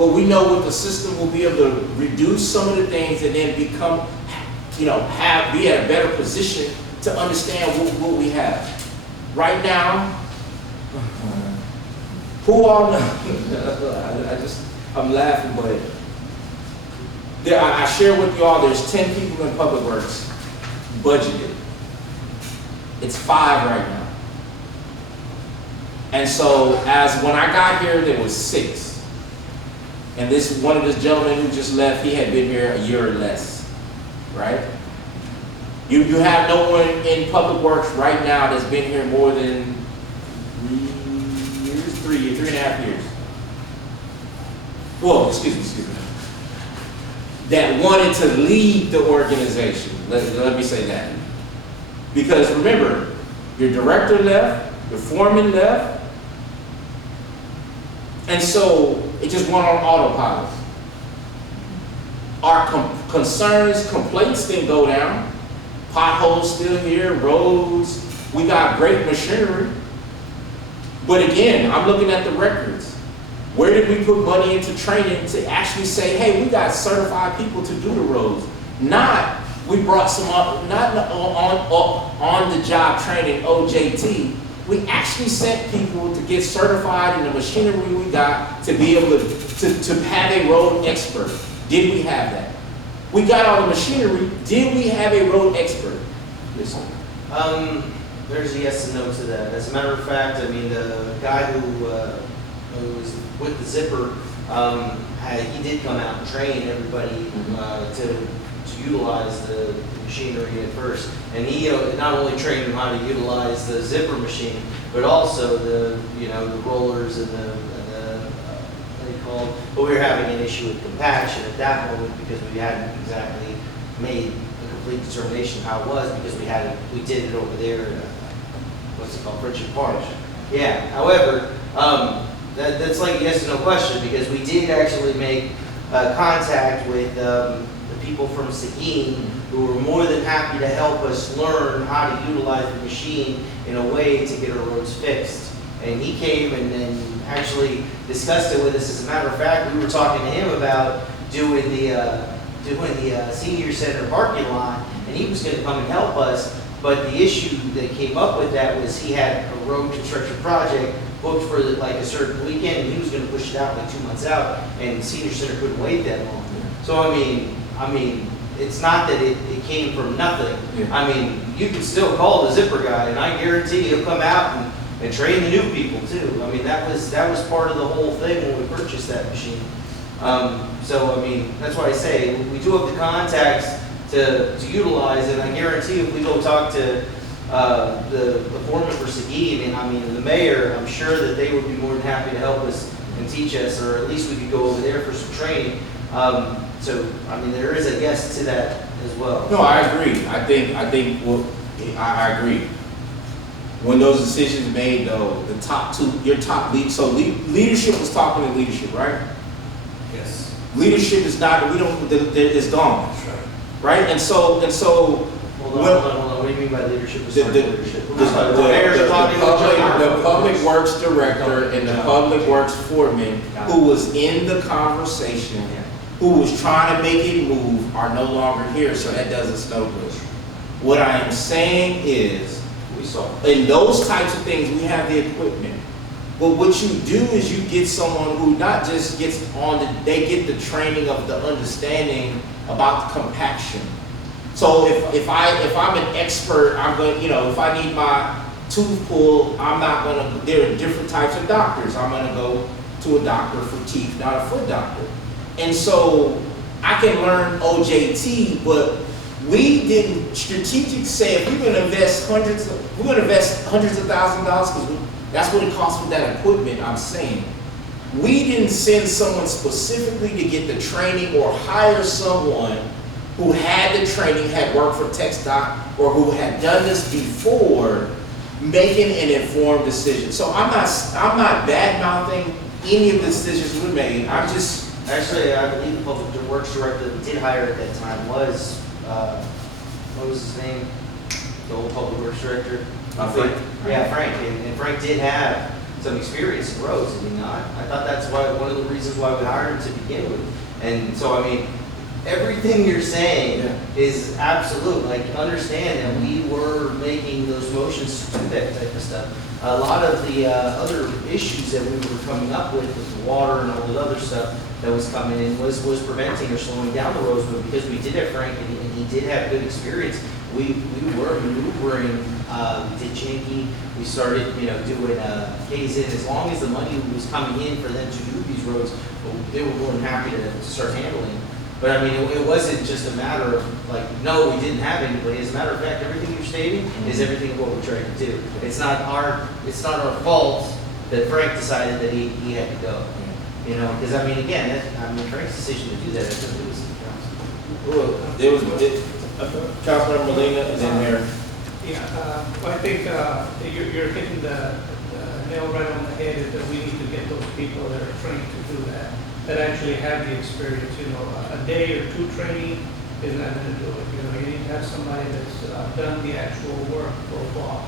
but we know what the system will be able to reduce some of the things and then become, be at a better position to understand what we have. Right now, who all know? I'm laughing, but I share with you all, there's 10 people in Public Works budgeted. It's 5 right now. And so, as when I got here, there was 6. And one of this gentleman who just left, he had been here a year or less, right? You have no one in Public Works right now that's been here more than 3.5 years. Well, excuse me. That wanted to lead the organization. Let me say that. Because remember, your director left, your foreman left, and so it just went on autopilot. Our concerns, complaints didn't go down. Potholes still here, roads, we got great machinery. But again, I'm looking at the records. Where did we put money into training to actually say, hey, we got certified people to do the roads? Not we brought some up, not on the job training, OJT. We actually sent people to get certified in the machinery we got to be able to have a road expert. Did we have that? We got all the machinery. Did we have a road expert? Listen. There's a yes and no to that. As a matter of fact, I mean, the guy who was with the zipper, he did come out and train everybody to utilize the machinery at first. And he not only trained them how to utilize the zipper machine, but also the rollers and the what do you call it? But we were having an issue with compaction at that moment because we hadn't exactly made a complete determination of how it was, because we did it over there at what's it called, Richard Park. Yeah. However, that's like a yes or no question, because we did actually make contact with the people from Seguin, who were more than happy to help us learn how to utilize the machine in a way to get our roads fixed. And he came and then actually discussed it with us. As a matter of fact, we were talking to him about doing the senior center parking lot, and he was going to come and help us. But the issue that came up with that was he had a road construction project booked for like a certain weekend, and he was going to push it out like 2 months out, and senior center couldn't wait that long. So I mean, it's not that it came from nothing. Yeah. I mean, you can still call the zipper guy, and I guarantee he'll come out and train the new people too. I mean, that was part of the whole thing when we purchased that machine. So I mean, that's why I say we do have the contacts to utilize, and I guarantee if we go talk to the foreman for Seguin, I mean the mayor, I'm sure that they would be more than happy to help us and teach us, or at least we could go over there for some training. So I mean, there is a yes to that as well. No, I agree. I think I agree. When those decisions made, though, the top two, your top lead. So leadership was talking to leadership, right? Yes. Leadership is not. It's gone. That's right. Right, and so. Hold on. What do you mean by leadership? The public works director and the public works foreman who was in the conversation, who was trying to make it move, are no longer here, so that doesn't snowball. What I am saying is, in those types of things, we have the equipment. But what you do is you get someone who not just gets they get the training of the understanding about the compaction. So if I'm an expert, I'm going, if I need my tooth pulled, there are different types of doctors. I'm going to go to a doctor for teeth, not a foot doctor. And so I can learn OJT, but we didn't strategically say if we're going to invest hundreds of $1,000s, because that's what it costs for that equipment. I'm saying we didn't send someone specifically to get the training or hire someone who had the training, had worked for TxDOT, or who had done this before, making an informed decision. So I'm not bad-mouthing any of the decisions we made. I'm just actually, I believe the public works director that we did hire at that time was what was his name? The old public works director. Frank. Yeah, Frank. And Frank did have some experience in roads, did he not? I thought that's one of the reasons why we hired him to begin with. And so, I mean, everything you're saying is absolute. Like, understand that we were making those motions to do that type of stuff. A lot of the other issues that we were coming up with the water and all the other stuff that was coming in was preventing or slowing down the roads. But because we did have Frank and he did have good experience, we were maneuvering. We did Janky. We started, doing K's-in. As long as the money was coming in for them to do these roads, they were more than happy to start handling. But I mean, it wasn't just a matter of like, no, we didn't have anybody. As a matter of fact, everything you're stating is everything what we're trying to do. It's not our fault that Frank decided that he had to go. Because I mean, again, Frank's decision to do that, I think it was the council. Well, there was Councilmember Molina and then Mayor. Yeah, I think you're hitting the nail right on the head is that we need to get those people that are trained to do that actually have the experience. A day or two training is not going to do it. You need to have somebody that's done the actual work for a while,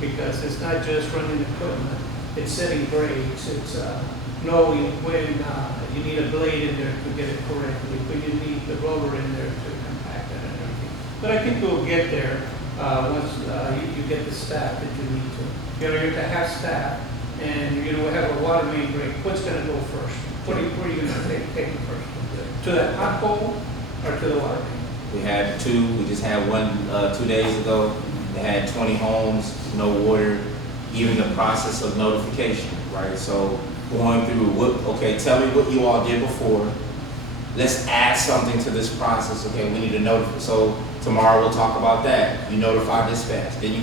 because it's not just running equipment, it's setting grades, it's knowing when you need a blade in there to get it correctly, when you need the roller in there to compact it and everything. But I think we'll get there once you get the staff that you need to. You're to have staff, and we have a water main break. What's going to go first? Where are you going to take them first? To that pothole or to the water main? We had two. We just had one 2 days ago. They had 20 homes, no water, even the process of notification, right? So going through tell me what you all did before. Let's add something to this process. Okay, we need to notify. So tomorrow we'll talk about that. You notify dispatch. Then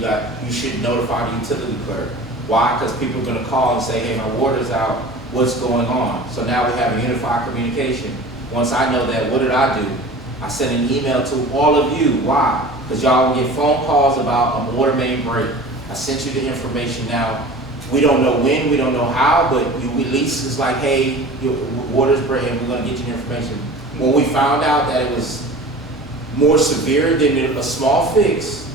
you should notify the utility clerk. Why? Because people are going to call and say, hey, my water's out. What's going on? So now we have a unified communication. Once I know that, what did I do? I sent an email to all of you. Why? Because y'all will get phone calls about a water main break. I sent you the information now. We don't know when, we don't know how, but at least it's like, hey, your water's breaking, we're going to get you the information. When we found out that it was more severe than a small fix,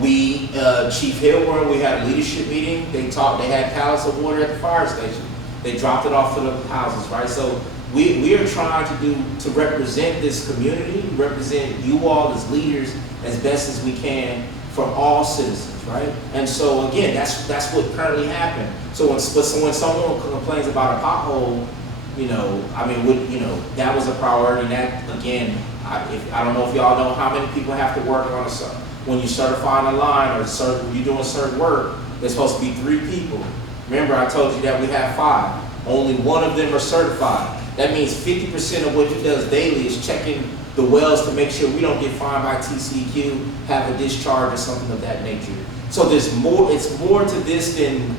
we, Chief Hillborn, we had a leadership meeting. They had pallets of water at the fire station. They dropped it off to the houses, right? So we are trying to represent this community, represent you all as leaders as best as we can for all citizens, right? And so again, that's what currently happened. So when someone complains about a pothole, that was a priority. And that again, I don't know if y'all know how many people have to work on when you certify a line or you're doing certain work. There's supposed to be 3 people. Remember, I told you that we have 5. Only 1 of them are certified. That means 50% of what he does daily is checking the wells to make sure we don't get fined by TCEQ, have a discharge or something of that nature. So there's more. It's more to this than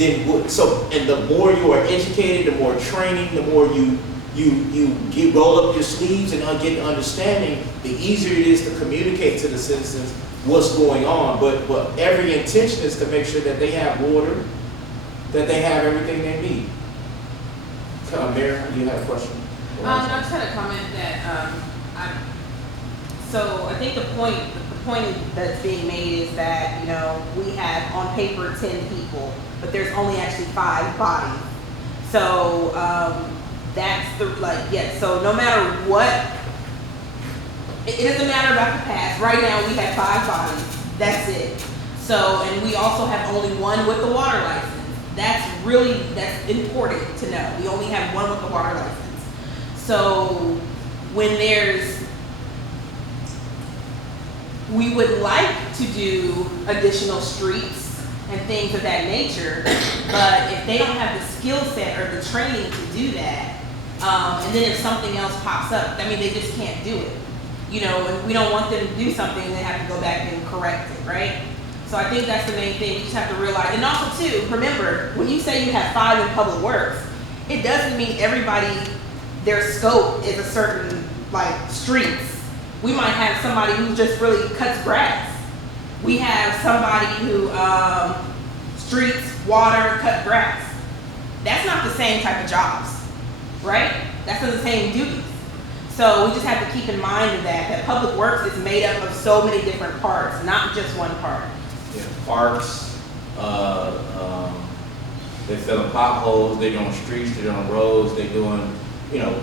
and the more you are educated, the more training, the more you roll up your sleeves and get an understanding, the easier it is to communicate to the citizens what's going on. But every intention is to make sure that they have water, that they have everything they need. Mayor, you had a question? I just had a comment that so I think the point that's being made is that we have on paper 10 people, but there's only actually 5 bodies. So that's so no matter what, it doesn't matter about the past. Right now we have 5 bodies. That's it. So, and we also have only 1 with the water license. That's important to know. We only have 1 with the water license. So when we would like to do additional streets and things of that nature, but if they don't have the skill set or the training to do that, and then if something else pops up, they just can't do it. And we don't want them to do something and they have to go back and correct it, right? So I think that's the main thing. You just have to realize. And also too, remember, when you say you have 5 in public works, it doesn't mean everybody, their scope is a certain, streets. We might have somebody who just really cuts grass. We have somebody who, streets, water, cut grass. That's not the same type of jobs, right? That's not the same duties. So we just have to keep in mind that public works is made up of so many different parts, not just one part. Yeah, parks, They're filling potholes, they're doing streets, they're doing roads, they're doing, you know,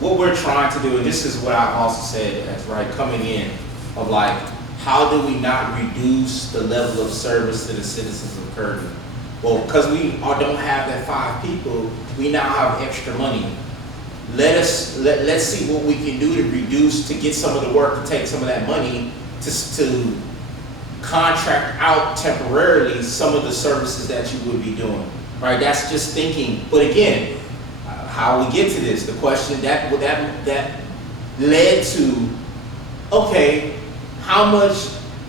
what we're trying to do, and this is what I also said, that's right, coming in, of like, how do we not reduce the level of service to the citizens of Kirby? Well, because we don't have that 5 people, we now have extra money. Let's see what we can do to reduce, to get some of the work, to take some of that money to contract out temporarily some of the services that you would be doing, right? That's just thinking, but again, how we get to this, the question that led to, okay, how much,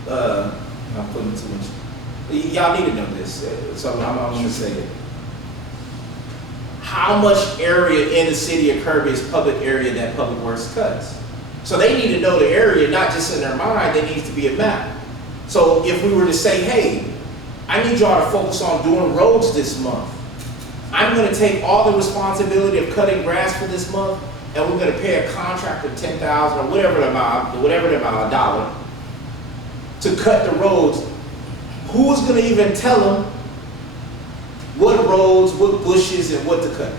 I'm putting too much, y'all need to know this, so I'm gonna say it. How much area in the city of Kirby is public area that Public Works cuts? So they need to know the area, not just in their mind, there needs to be a map. So if we were to say, hey, I need y'all to focus on doing roads this month. I'm gonna take all the responsibility of cutting grass for this month, and we're gonna pay a contractor $10,000 or whatever the amount, a dollar, to cut the roads. Who's gonna even tell them what roads, what bushes, and what to cut?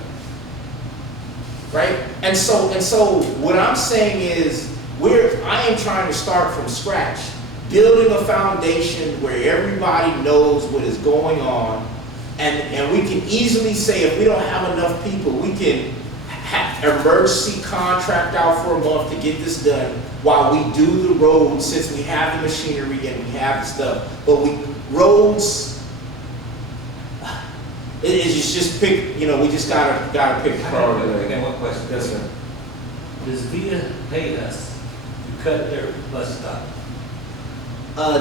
Right? And so what I'm saying is, I am trying to start from scratch, building a foundation where everybody knows what is going on, and we can easily say, if we don't have enough people, we can emergency contract out for a month to get this done while we do the roads, since we have the machinery and we have the stuff. But roads, it's just pick, we just gotta pick a priority. I got one question. Yes, sir. Does VIA pay us to cut their bus stop?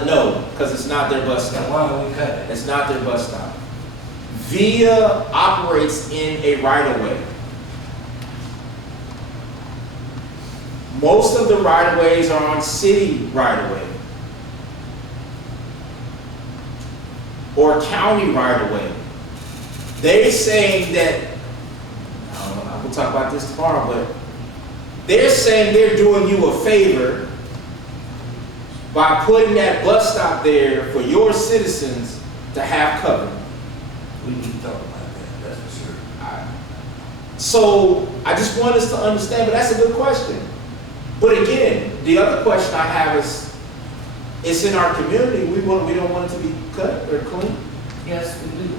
No, because it's not their bus Now, stop. why don't we cut it? It's not their bus stop. VIA operates in a right-of-way. Most of the right-of-ways are on city right-of-way or county right-of-way. They're saying that, we'll talk about this tomorrow, but they're saying they're doing you a favor by putting that bus stop there for your citizens to have cover. We need to talk about that, that's for sure. So I just want us to understand, but that's a good question. But again, the other question I have is, it's in our community, we don't want it to be cut or clean. Yes, we do.